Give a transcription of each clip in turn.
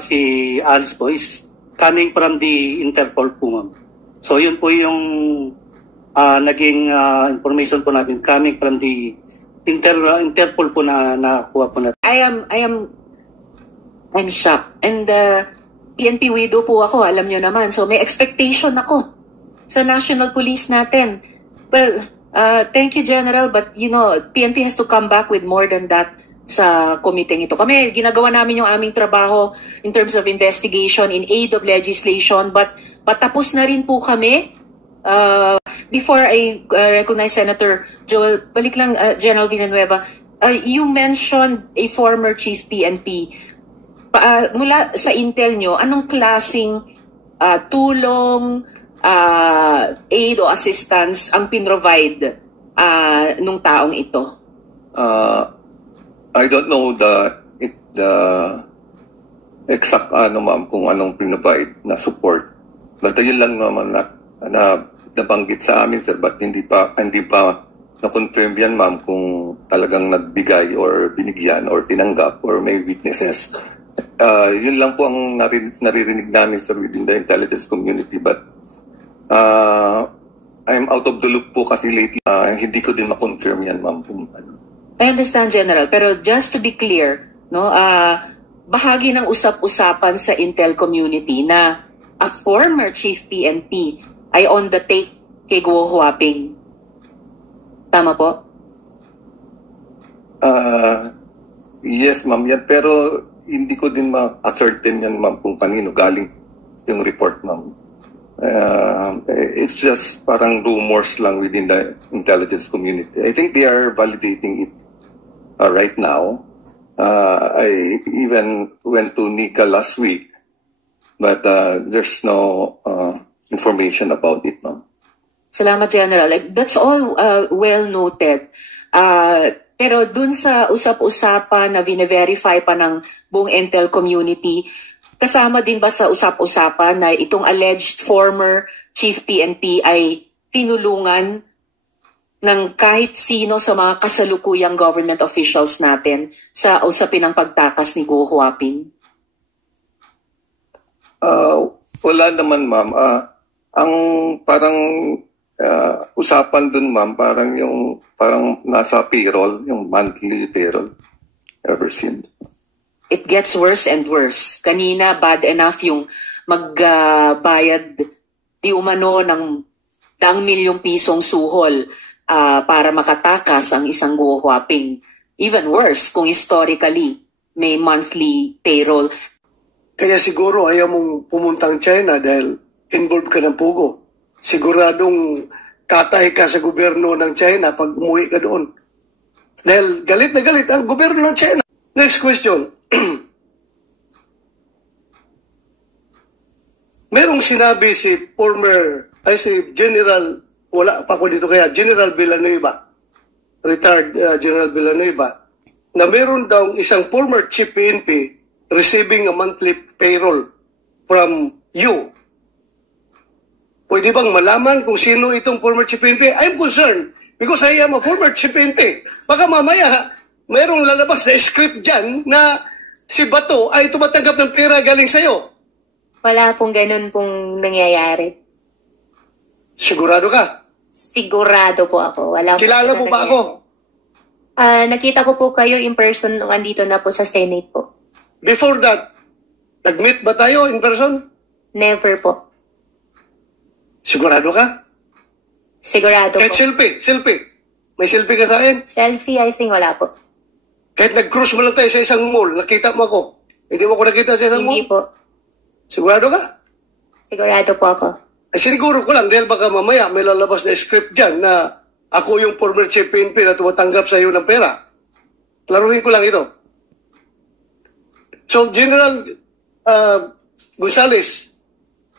Si Alice po is coming from the Interpol po, ma'am. So yun po yung naging information po natin coming from the Interpol po na nakuha po natin. I'm shocked. And PNP widow po ako, alam nyo naman. So may expectation ako sa National Police natin. Well, thank you, General, but you know, PNP has to come back with more than that sa committee ito. Kami, ginagawa namin yung aming trabaho in terms of investigation, in aid of legislation, but patapos na rin po kami. Before I recognize Senator Joel, balik lang, General Villanueva, you mentioned a former chief PNP. Mula sa intel nyo, anong klaseng tulong, aid o assistance ang pinrovide nung taong ito? I don't know the exact ma'am kung anong pinrovide na support. But yun lang naman na nabanggit sa amin, sir, but hindi pa na-confirm yan, ma'am, kung talagang nagbigay or binigyan or tinanggap or may witnesses. Yun lang po ang naririnig namin, sir, within the intelligence community. But I'm out of the loop po kasi lately. Hindi ko din ma-confirm yan, ma'am. I understand, General, pero just to be clear, no, bahagi ng usap-usapan sa Intel community na a former chief PNP ay on the take kay Guo Huaping. Tama po? Yes, ma'am, yan. Pero hindi ko din ma-ascertain yan, ma'am, kung kanino galing yung report, ma'am. It's just parang rumors lang within the intelligence community. I think they are validating it right now. I even went to Nika last week, but there's no information about it, ma'am. Salamat, General. That's all well noted. Pero dun sa usap-usapan na vine-verify pa ng buong Intel community, kasama din ba sa usap-usapan na itong alleged former chief PNP ay tinulungan ng kahit sino sa mga kasalukuyang government officials natin sa usapin ng pagtakas ni Guo Huaping? Wala naman, ma'am. Ang parang usapan dun, ma'am, parang nasa payroll, yung monthly payroll ever since. It gets worse and worse. Kanina, bad enough yung magbayad di umano ng 1 milyong pisong suhol para makatakas ang isang Guo Huaping. Even worse kung historically may monthly payroll. Kaya siguro ayaw mong pumuntang China dahil involved ka ng pugo. Siguradong katay ka sa gobyerno ng China pag umuwi ka doon. Dahil galit na galit ang gobyerno ng China. Next question. Merong sinabi si General, wala pa ako dito kaya, General Villanueva, retired General Villanueva, na meron daw isang former chief PNP receiving a monthly payroll from you. Pwede bang malaman kung sino itong former chief PNP? I'm concerned because I am a former chief PNP. Baka mamaya, mayroong lalabas na script dyan na si Bato ay tumatanggap ng pera galing sa'yo. Wala pong ganun pong nangyayari. Sigurado ka? Sigurado po ako. Wala Kilala mo ba ako? Nakita ko po kayo in person nung andito na po sa Senate po. Before that, nag-meet ba tayo in person? Never po. Sigurado ka? Sigurado Kahit po. selfie. May selfie ka sa akin? Selfie, I think wala po. Kahit nag-cruise mo lang tayo sa isang mall, nakita mo ako. Hindi mo ako nakita sa isang Hindi mall? po. Sigurado ka? Sigurado po ako. Ay siniguro ko lang dahil baka mamaya may lalabas na script dyan na ako yung former chief PNP na tumatanggap sa iyo ng pera. Klaruhin ko lang ito. So, General Gonzales,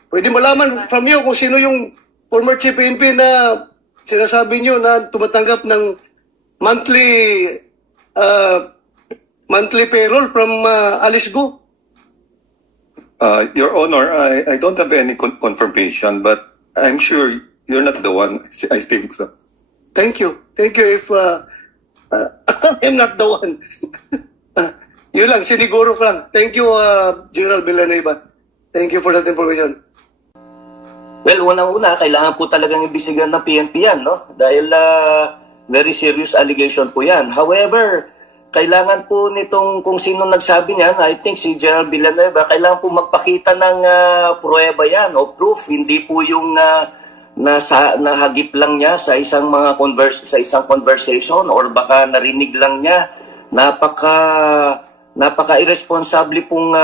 pwede malaman from you kung sino yung former chief PNP na sinasabi nyo na tumatanggap ng monthly payroll from Alice Guo? Your Honor, I don't have any confirmation, but I'm sure you're not the one. I think so. Thank you. Thank you if I'm not the one. Yun lang, siniguro ko lang. Thank you, General Villanueva. Thank you for that information. Well, unang-una, kailangan po talagang imbisigan ng PNP yan, no? Dahil very serious allegation po yan. However, kailangan po nitong kung sino nagsabi niyan, I think si General Villanueva, kailangan po magpakita ng pruweba yan o proof. Hindi po yung nahagip lang niya sa isang conversation or baka narinig lang niya. Napaka-irresponsible pong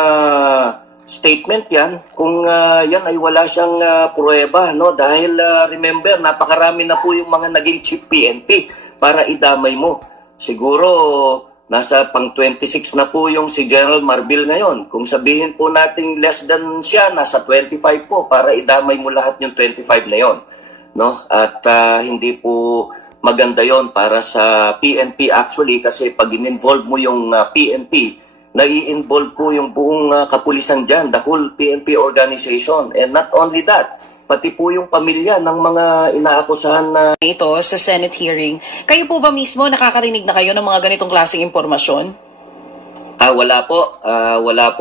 statement yan kung yan ay wala siyang pruweba, no? Dahil remember, napakarami na po yung mga naging chief PNP para idamay mo. Siguro nasa pang 26 na po yung si General Marbil ngayon. Kung sabihin po natin less than siya, nasa 25 po para idamay mo lahat yung 25 na yon, no? At hindi po maganda yon para sa PNP actually, kasi pag in-involve mo yung PNP, nai-involve po yung buong kapulisan dyan, the whole PNP organization. And not only that, pati po yung pamilya ng mga inaakusahan na ito sa Senate hearing. Kayo po ba mismo nakakarinig na kayo ng mga ganitong klaseng impormasyon? Wala po. Wala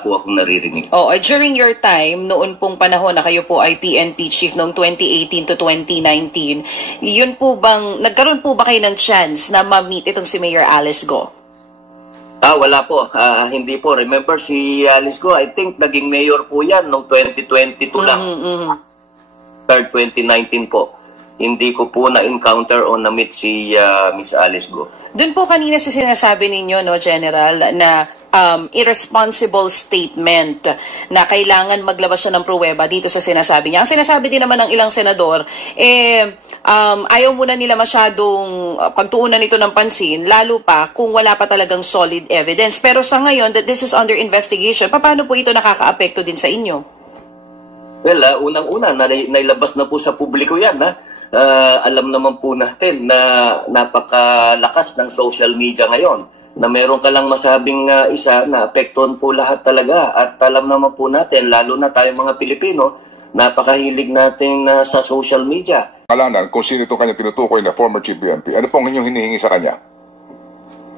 po akong naririnig. During your time, noon pong panahon na kayo po ay PNP chief noong 2018 to 2019, yun po bang, nagkaroon po ba kayo ng chance na ma-meet itong si Mayor Alice Go? Wala po. Hindi po. Remember, si Alice Go, I think naging mayor po yan noong 2022 lang. Third 2019 po. Hindi ko po na-encounter o na-meet si Miss Alice Go. Doon po kanina sa sinasabi ninyo, no, General, na irresponsible statement na kailangan maglabas siya ng pruweba dito sa sinasabi niya. Ang sinasabi din naman ng ilang senador, ayaw muna nila masyadong pagtuunan nito ng pansin, lalo pa kung wala pa talagang solid evidence. Pero sa ngayon, that this is under investigation, paano po ito nakaka-apekto din sa inyo? Well, unang-una, nailabas na po sa publiko yan, alam naman po natin na napakalakas ng social media ngayon, na meron ka lang masabing isa na apektuhan po lahat talaga. At alam naman po natin, lalo na tayong mga Pilipino, napakahilig natin sa social media. Kalanan kung sino itong kanya tinutukoy na former chief PNP. Ano pong inyong hinihingi sa kanya?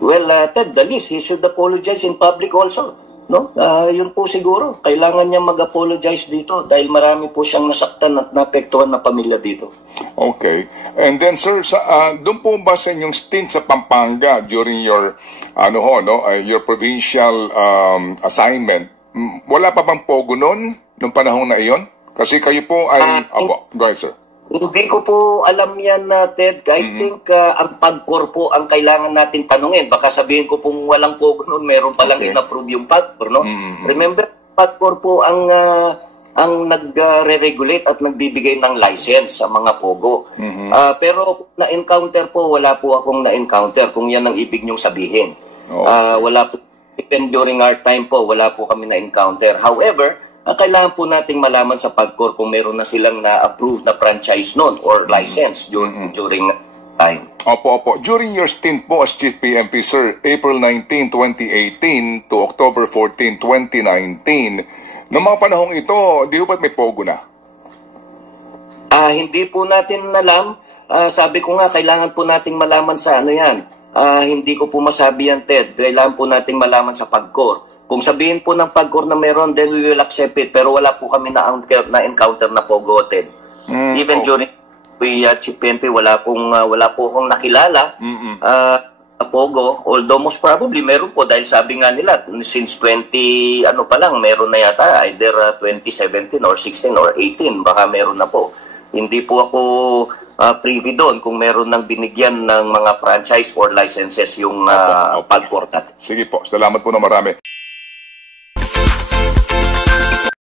Well, Ted, the least, he should apologize in public also. No? Yun po siguro. Kailangan niya mag-apologize dito dahil marami po siyang nasaktan at naapektuhan na pamilya dito. Okay. And then, sir, doon po ba sa inyong stint sa Pampanga during your your provincial assignment, wala pa bang pogo noon nung panahon na iyon? Kasi kayo po ay... go ahead, sir. Hindi ko po alam yan, Ted. I think ang PAGCOR po ang kailangan natin tanungin. Baka sabihin ko pong walang pogo noon, meron palang in-approve yung PAGCOR, no? Remember, PAGCOR po ang nagre-regulate at nagbibigay ng license sa mga pogo. Pero na-encounter po, wala po akong na-encounter kung yan ang ibig niyong sabihin. Wala po, even during our time po, wala po kami na-encounter. However, kailangan po nating malaman sa PAGCOR kung meron na silang na-approve na franchise noon or license during time. Opo. During your stint po as Chief PNP, sir, April 19, 2018 to October 14, 2019, noong mga panahong ito, di ba may pogo na? Hindi po natin alam. Sabi ko nga, kailangan po nating malaman sa ano yan. Hindi ko po masabi yan, Ted. Kailangan po nating malaman sa PAGCOR. Kung sabihin po ng PAGCOR na meron, then we will accept it. Pero wala po kami na-encounter na pogo, Ted. Even during Chief PNP, wala po akong nakilala na pogo. Although most probably meron po dahil sabi nga nila, since 20, meron na yata, either 2017 or 16 or 18, baka meron na po. Hindi po ako privy doon kung meron nang binigyan ng mga franchise or licenses yung PAGCOR natin. Sige po, salamat po na marami.